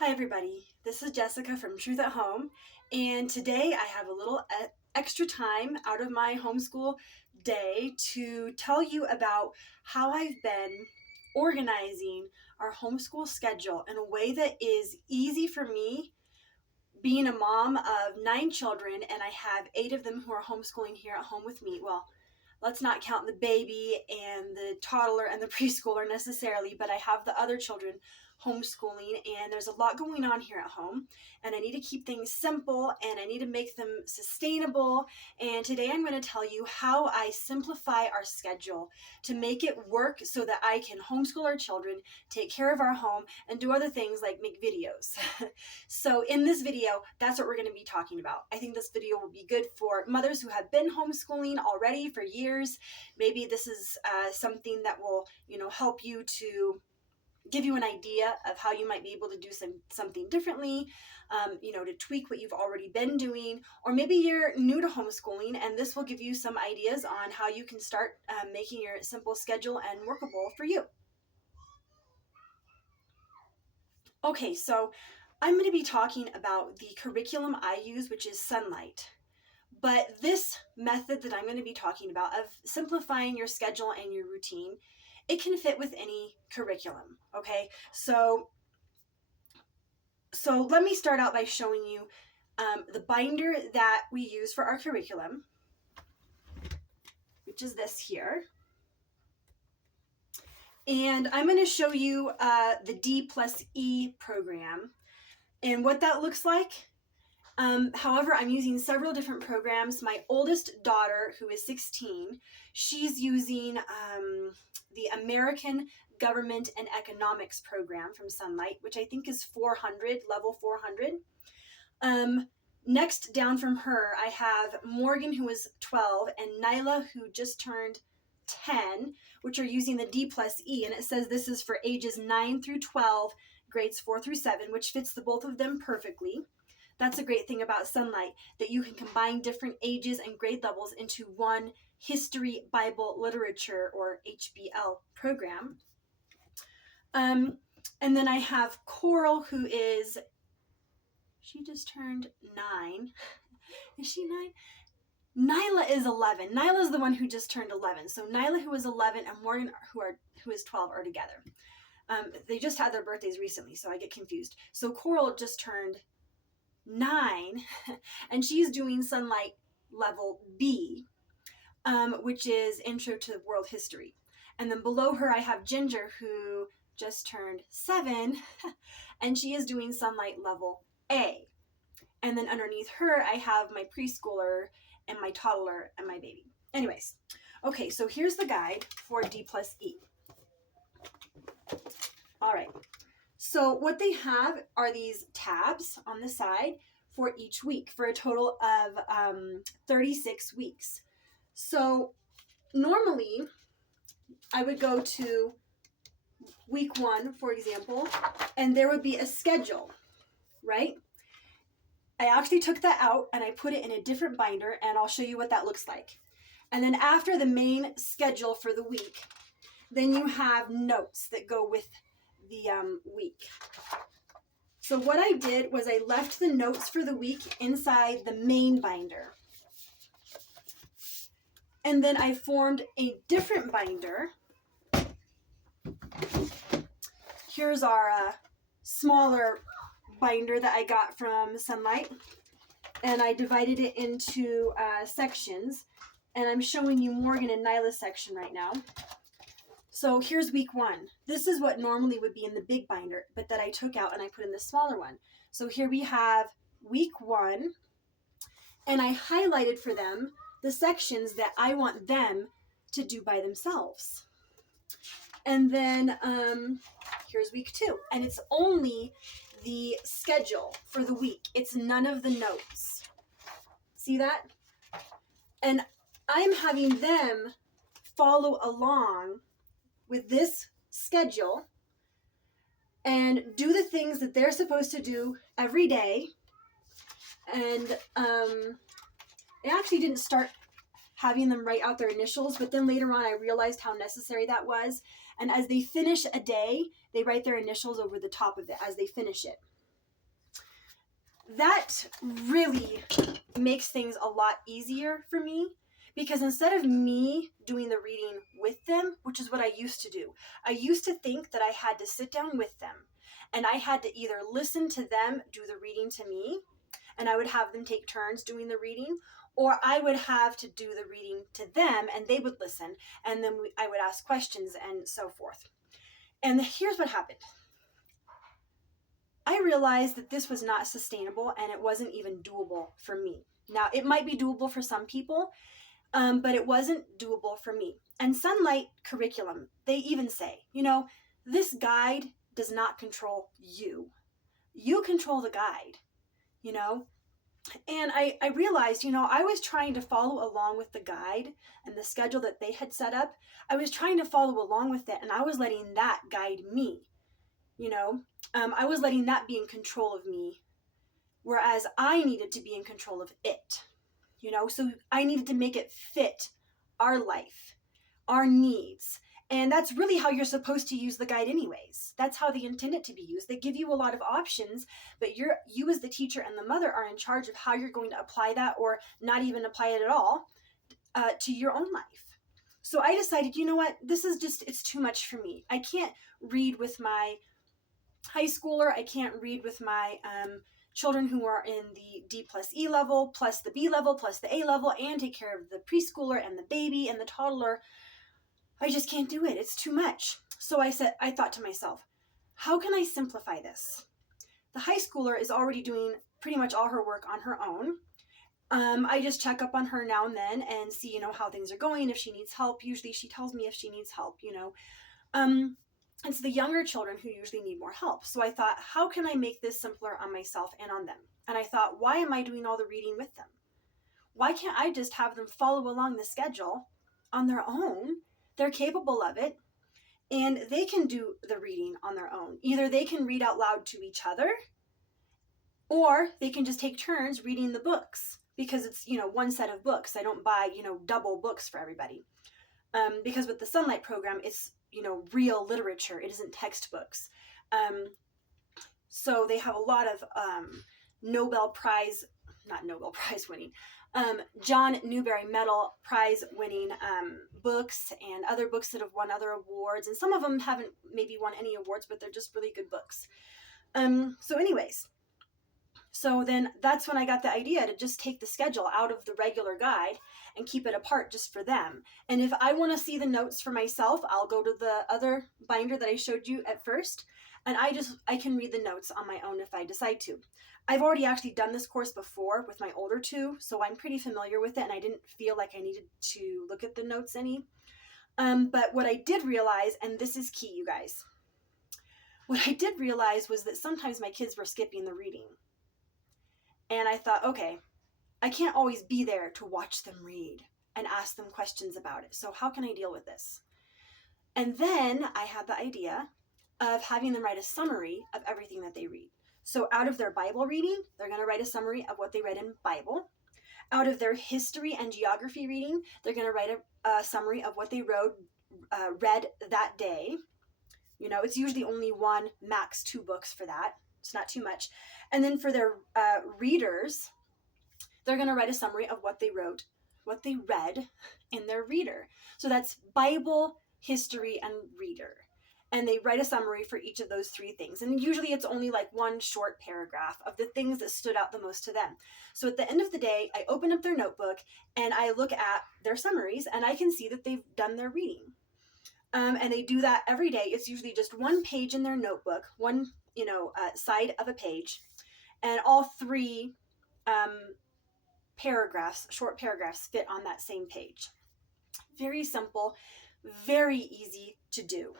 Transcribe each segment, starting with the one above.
Hi everybody, this is Jessica from Truth at Home, and today I have a little extra time out of my homeschool day to tell you about how I've been organizing our homeschool schedule in a way that is easy for me, being a mom of 9 children, and I have 8 of them who are homeschooling here at home with me. Well, let's not count the baby and the toddler and the preschooler necessarily, but I have the other children homeschooling, and there's a lot going on here at home, and I need to keep things simple and I need to make them sustainable. And today I'm going to tell you how I simplify our schedule to make it work so that I can homeschool our children, take care of our home, and do other things like make videos. So in this video, that's what we're going to be talking about. I think this video will be good for mothers who have been homeschooling already for years. Maybe this is something that will, help you to give you an idea of how you might be able to do something differently, to tweak what you've already been doing. Or maybe you're new to homeschooling and this will give you some ideas on how you can start making your simple schedule and workable for you. Okay, so I'm going to be talking about the curriculum I use, which is Sonlight. But this method that I'm going to be talking about of simplifying your schedule and your routine, it can fit with any curriculum, okay? So let me start out by showing you the binder that we use for our curriculum, which is this here. And I'm going to show you the D+E program and what that looks like. However, I'm using several different programs. My oldest daughter, who is 16, she's using the American Government and Economics program from Sonlight, which I think is 400, level 400. Next down from her, I have Morgan, who is 12, and Nyla, who just turned 10, which are using the D+E, and it says this is for ages 9 through 12, grades 4 through 7, which fits the both of them perfectly. That's a great thing about Sonlight, that you can combine different ages and grade levels into one history, Bible, literature, or HBL program. And then I have Coral, who is, she just turned 9. Is she 9? Nyla is 11. Nyla is the one who just turned 11. So Nyla, who is 11, and Morgan, who is 12, are together. They just had their birthdays recently, so I get confused. So Coral just turned 9, and she's doing Sonlight level B, which is Intro to World History. And then below her I have Ginger, who just turned 7, and she is doing Sonlight level A. And then underneath her I have my preschooler and my toddler and my baby. Anyways, okay, so here's the guide for D+E. All right. So what they have are these tabs on the side for each week, for a total of 36 weeks. So normally I would go to week 1, for example, and there would be a schedule, right? I actually took that out and I put it in a different binder, and I'll show you what that looks like. And then after the main schedule for the week, then you have notes that go with the week. So what I did was I left the notes for the week inside the main binder. And then I formed a different binder. Here's our smaller binder that I got from Sonlight. And I divided it into sections. And I'm showing you Morgan and Nyla's section right now. So here's week 1. This is what normally would be in the big binder, but that I took out and I put in the smaller one. So here we have week 1, and I highlighted for them the sections that I want them to do by themselves. And then here's week 2, and it's only the schedule for the week. It's none of the notes. See that? And I'm having them follow along with this schedule and do the things that they're supposed to do every day. And I actually didn't start having them write out their initials, but then later on I realized how necessary that was. And as they finish a day, they write their initials over the top of it as they finish it. that really makes things a lot easier for me, because instead of me doing the reading with them, which is what I used to do, I used to think that I had to sit down with them and I had to either listen to them do the reading to me, and I would have them take turns doing the reading, or I would have to do the reading to them and they would listen, and then I would ask questions and so forth. And here's what happened. I realized that this was not sustainable and it wasn't even doable for me. Now, it might be doable for some people, but it wasn't doable for me. And Sonlight curriculum, they even say, this guide does not control you. You control the guide, And I realized, I was trying to follow along with the guide and the schedule that they had set up. I was trying to follow along with it, and I was letting that guide me, I was letting that be in control of me, whereas I needed to be in control of it, so I needed to make it fit our life, our needs. And that's really how you're supposed to use the guide anyways. That's how they intend it to be used. They give you a lot of options, but you as the teacher and the mother are in charge of how you're going to apply that, or not even apply it at all, to your own life. So I decided, you know what, it's too much for me. I can't read with my high schooler. I can't read with my children who are in the D plus E level, plus the B level, plus the A level, and take care of the preschooler and the baby and the toddler. I just can't do it. It's too much. So I thought to myself, how can I simplify this? The high schooler is already doing pretty much all her work on her own. I just check up on her now and then and see, how things are going, if she needs help. Usually she tells me if she needs help, It's the younger children who usually need more help. So I thought, how can I make this simpler on myself and on them? And I thought, why am I doing all the reading with them? Why can't I just have them follow along the schedule on their own? They're capable of it, and they can do the reading on their own. Either they can read out loud to each other, or they can just take turns reading the books, because it's, one set of books. I don't buy, double books for everybody. Because with the Sonlight program, it's, real literature. It isn't textbooks. So they have a lot of John Newbery Medal Prize winning books, and other books that have won other awards. And some of them haven't maybe won any awards, but they're just really good books. So then that's when I got the idea to just take the schedule out of the regular guide and keep it apart just for them. And if I want to see the notes for myself, I'll go to the other binder that I showed you at first, and I can read the notes on my own if I decide to. I've already actually done this course before with my older two, so I'm pretty familiar with it, and I didn't feel like I needed to look at the notes any. But what I did realize, and this is key, you guys, what I did realize was that sometimes my kids were skipping the reading. And I thought, okay, I can't always be there to watch them read and ask them questions about it. So how can I deal with this? And then I had the idea of having them write a summary of everything that they read. So out of their Bible reading, they're going to write a summary of what they read in Bible. Out of their history and geography reading, they're going to write a summary of what they read that day. It's usually only one, max 2 books for that. It's not too much. And then for their readers, they're going to write a summary of what they read in their reader. So that's Bible, history, and reader. And they write a summary for each of those 3 things. And usually it's only like one short paragraph of the things that stood out the most to them. So at the end of the day, I open up their notebook and I look at their summaries, and I can see that they've done their reading. And they do that every day. It's usually just one page in their notebook, one side of a page, and all 3 short paragraphs fit on that same page. Very simple, very easy to do.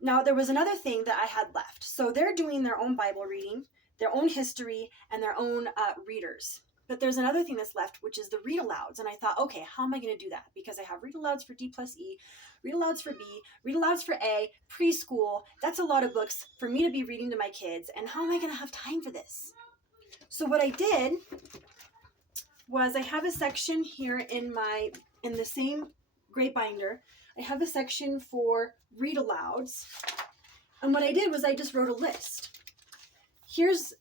Now there was another thing that I had left. So they're doing their own Bible reading, their own history, and their own readers. But there's another thing that's left, which is the read alouds. And I thought, okay, how am I going to do that? Because I have read alouds for D plus E, read alouds for B, read alouds for A, preschool. That's a lot of books for me to be reading to my kids. And how am I going to have time for this? So what I did was I have a section here in the same gray binder. I have a section for read alouds. And what I did was I just wrote a list. Here's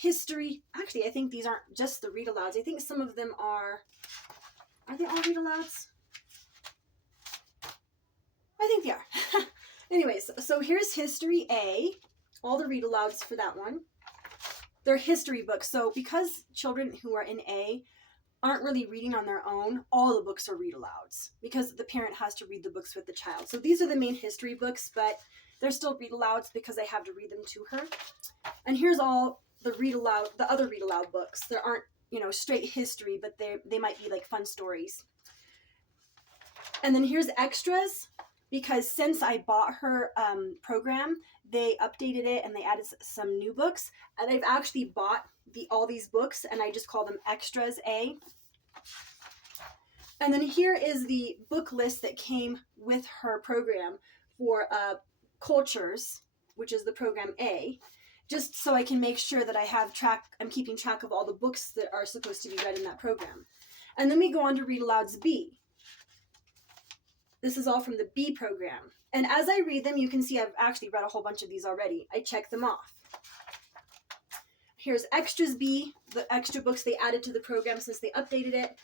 history. Actually, I think these aren't just the read alouds. I think some of them are they all read alouds? I think they are. Anyways, so here's History A, all the read alouds for that one. They're history books. So because children who are in A aren't really reading on their own, all the books are read alouds because the parent has to read the books with the child. So these are the main history books, but they're still read alouds because I have to read them to her. And here's all the other read aloud books. There aren't, straight history, but they might be like fun stories. And then here's extras, because since I bought her program, they updated it and they added some new books. And I've actually bought all these books, and I just call them Extras A. And then here is the book list that came with her program for Cultures, which is the program A, just so I can make sure that I'm keeping track of all the books that are supposed to be read in that program. And then we go on to Read Alouds B. This is all from the B program. And as I read them, you can see I've actually read a whole bunch of these already. I check them off. Here's Extras B, the extra books they added to the program since they updated it.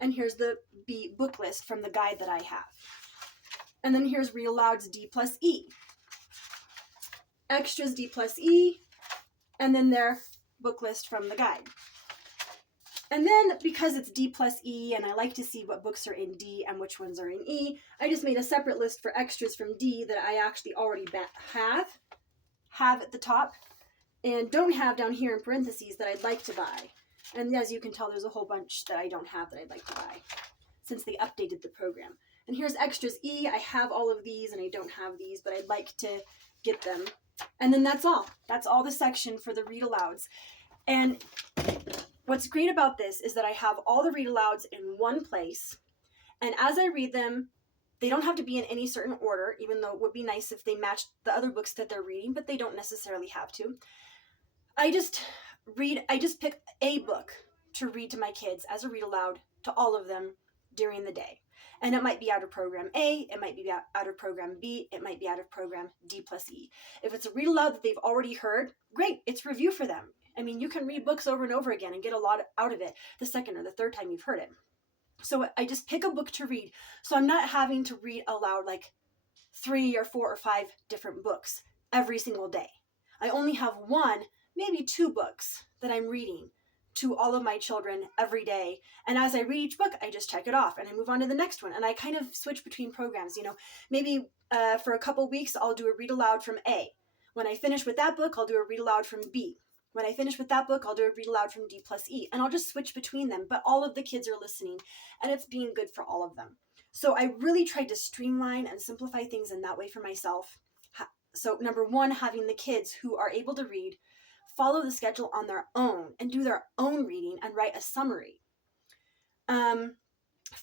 And here's the B book list from the guide that I have. And then here's Read Alouds D plus E. Extras D plus E, and then their book list from the guide. And then because it's D plus E, and I like to see what books are in D and which ones are in E, I just made a separate list for extras from D that I actually already have at the top, and don't have down here in parentheses that I'd like to buy. And as you can tell, there's a whole bunch that I don't have that I'd like to buy since they updated the program. And here's Extras E. I have all of these and I don't have these, but I'd like to get them. And then that's all. That's all the section for the read alouds. And what's great about this is that I have all the read alouds in one place. And as I read them, they don't have to be in any certain order, even though it would be nice if they matched the other books that they're reading, but they don't necessarily have to. I just pick a book to read to my kids as a read aloud to all of them during the day. And it might be out of program A, it might be out of program B, it might be out of program D plus E. If it's a read aloud that they've already heard, great, it's review for them. I mean, you can read books over and over again and get a lot out of it the second or the third time you've heard it. So I just pick a book to read. So I'm not having to read aloud like 3 or 4 or 5 different books every single day. I only have 1, maybe 2 books that I'm reading to all of my children every day. And as I read each book, I just check it off and I move on to the next one. And I kind of switch between programs. Maybe for a couple weeks, I'll do a read aloud from A. When I finish with that book, I'll do a read aloud from B. When I finish with that book, I'll do a read aloud from D plus E. And I'll just switch between them. But all of the kids are listening and it's being good for all of them. So I really tried to streamline and simplify things in that way for myself. So number 1, having the kids who are able to read follow the schedule on their own and do their own reading and write a summary.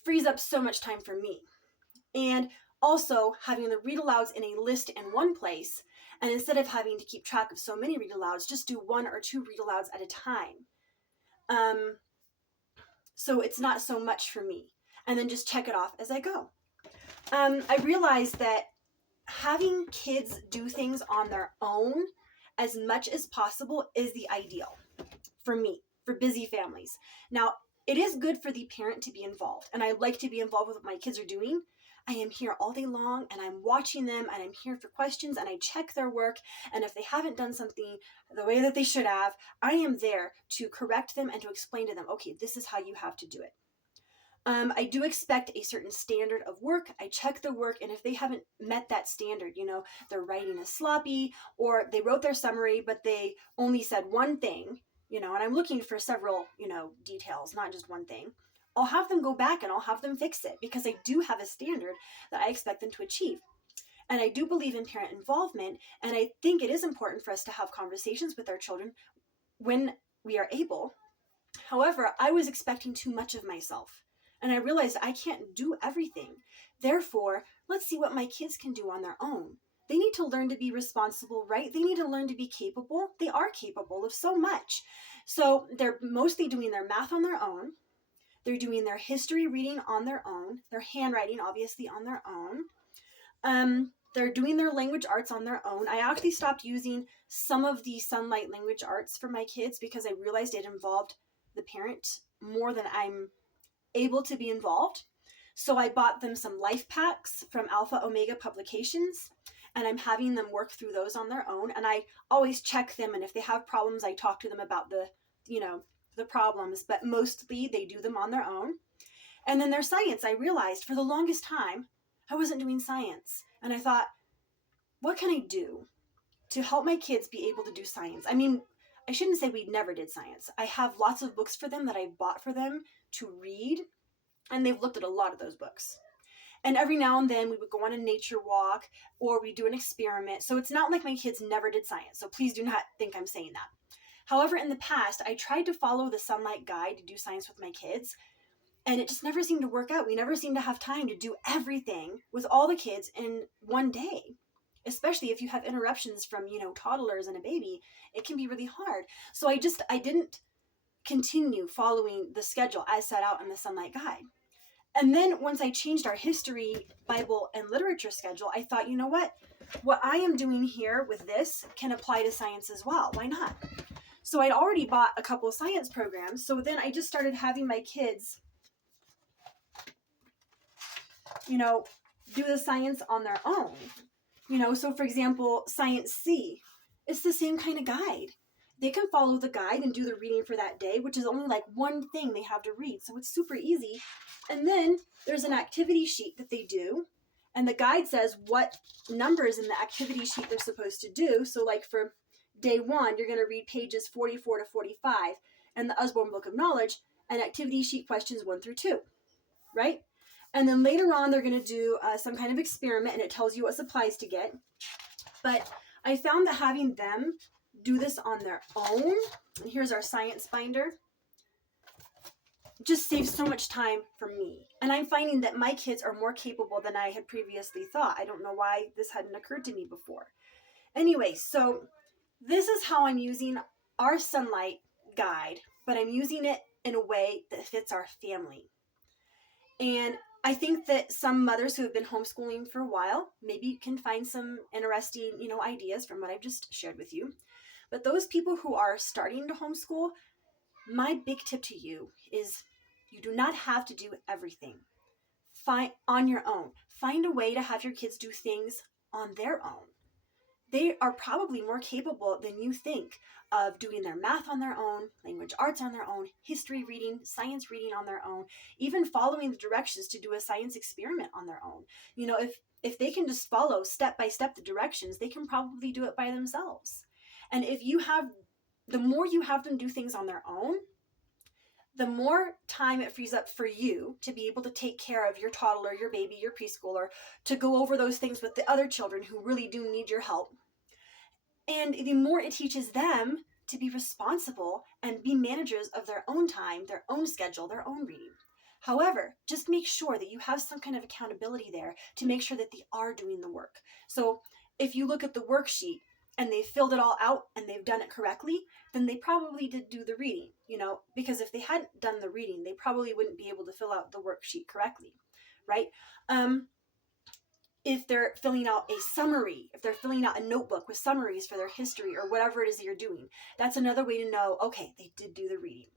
Frees up so much time for me. And also having the read alouds in a list in one place, and instead of having to keep track of so many read alouds, just do 1 or 2 read alouds at a time. So it's not so much for me. And then just check it off as I go. I realized that having kids do things on their own as much as possible is the ideal for me, for busy families. Now, it is good for the parent to be involved, and I like to be involved with what my kids are doing. I am here all day long, and I'm watching them, and I'm here for questions, and I check their work, and if they haven't done something the way that they should have, I am there to correct them and to explain to them, okay, this is how you have to do it. I do expect a certain standard of work. I check the work, and if they haven't met that standard, their writing is sloppy, or they wrote their summary, but they only said one thing, and I'm looking for several, details, not just one thing, I'll have them go back and I'll have them fix it because I do have a standard that I expect them to achieve. And I do believe in parent involvement, and I think it is important for us to have conversations with our children when we are able. However, I was expecting too much of myself. And I realized I can't do everything. Therefore, let's see what my kids can do on their own. They need to learn to be responsible, right? They need to learn to be capable. They are capable of so much. So they're mostly doing their math on their own. They're doing their history reading on their own. Their handwriting, obviously, on their own. they're doing their language arts on their own. I actually stopped using some of the Sonlight language arts for my kids because I realized it involved the parent more than I'm able to be involved. So I bought them some life packs from Alpha Omega Publications, and I'm having them work through those on their own. And I always check them, and if they have problems, I talk to them about the problems, but mostly they do them on their own. And then their science, I realized for the longest time, I wasn't doing science. And I thought, what can I do to help my kids be able to do science? I mean, I shouldn't say we never did science. I have lots of books for them that I bought for them to read, and they've looked at a lot of those books. And every now and then we would go on a nature walk or we do an experiment. So it's not like my kids never did science. So please do not think I'm saying that. However, in the past, I tried to follow the Sonlight guide to do science with my kids, and it just never seemed to work out. We never seemed to have time to do everything with all the kids in one day, especially if you have interruptions from, toddlers and a baby. It can be really hard. So I didn't continue following the schedule as set out in the Sonlight guide. And then once I changed our history, Bible, and literature schedule, I thought, you know what? What I am doing here with this can apply to science as well. Why not? So I'd already bought a couple of science programs. So then I just started having my kids, do the science on their own. So for example, Science C, it's the same kind of guide. They can follow the guide and do the reading for that day, which is only like one thing they have to read. So it's super easy. And then there's an activity sheet that they do. And the guide says what numbers in the activity sheet they're supposed to do. So like for day 1, you're going to read pages 44 to 45 in the Usborne Book of Knowledge and activity sheet questions 1 through 2, right? And then later on, they're going to do some kind of experiment, and it tells you what supplies to get. But I found that having them do this on their own, and here's our science binder, just saves so much time for me. And I'm finding that my kids are more capable than I had previously thought. I don't know why this hadn't occurred to me before. Anyway, so this is how I'm using our Sonlight guide, but I'm using it in a way that fits our family. And I think that some mothers who have been homeschooling for a while maybe can find some interesting, ideas from what I've just shared with you. But those people who are starting to homeschool, my big tip to you is you do not have to do everything. On your own. Find a way to have your kids do things on their own. They are probably more capable than you think of doing their math on their own, language arts on their own, history reading, science reading on their own, even following the directions to do a science experiment on their own. If they can just follow step by step the directions, they can probably do it by themselves. And the more you have them do things on their own, the more time it frees up for you to be able to take care of your toddler, your baby, your preschooler, to go over those things with the other children who really do need your help. And the more it teaches them to be responsible and be managers of their own time, their own schedule, their own reading. However, just make sure that you have some kind of accountability there to make sure that they are doing the work. So if you look at the worksheet and they filled it all out and they've done it correctly, then they probably did do the reading, because if they hadn't done the reading, they probably wouldn't be able to fill out the worksheet correctly, right? If they're filling out a summary, if they're filling out a notebook with summaries for their history or whatever it is that you're doing, that's another way to know, okay, they did do the reading.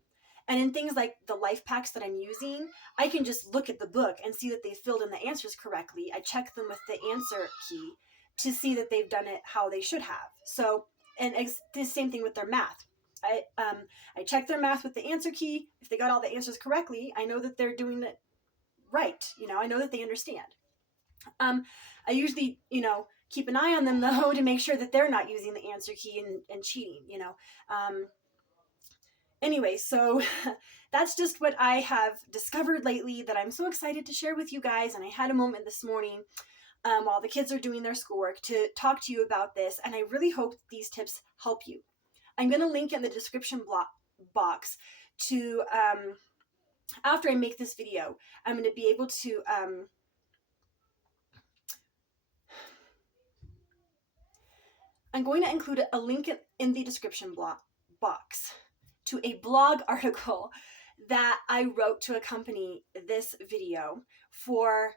And in things like the life packs that I'm using, I can just look at the book and see that they filled in the answers correctly. I check them with the answer key to see that they've done it how they should have. So, and it's the same thing with their math. I check their math with the answer key. If they got all the answers correctly, I know that they're doing it right. I know that they understand. I usually, keep an eye on them though to make sure that they're not using the answer key and cheating, Anyway, so that's just what I have discovered lately that I'm so excited to share with you guys. And I had a moment this morning while the kids are doing their schoolwork to talk to you about this. And I really hope these tips help you. I'm going to link in the description box to, after I make this video, I'm going to be able to, I'm going to include a link in the description box to a blog article that I wrote to accompany this video for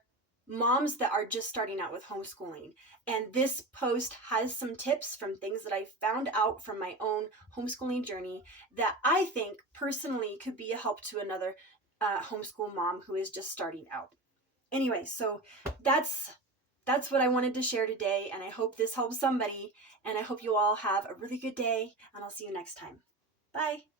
moms that are just starting out with homeschooling. And this post has some tips from things that I found out from my own homeschooling journey that I think personally could be a help to another homeschool mom who is just starting out. Anyway, so that's what I wanted to share today, and I hope this helps somebody, and I hope you all have a really good day, and I'll see you next time. Bye.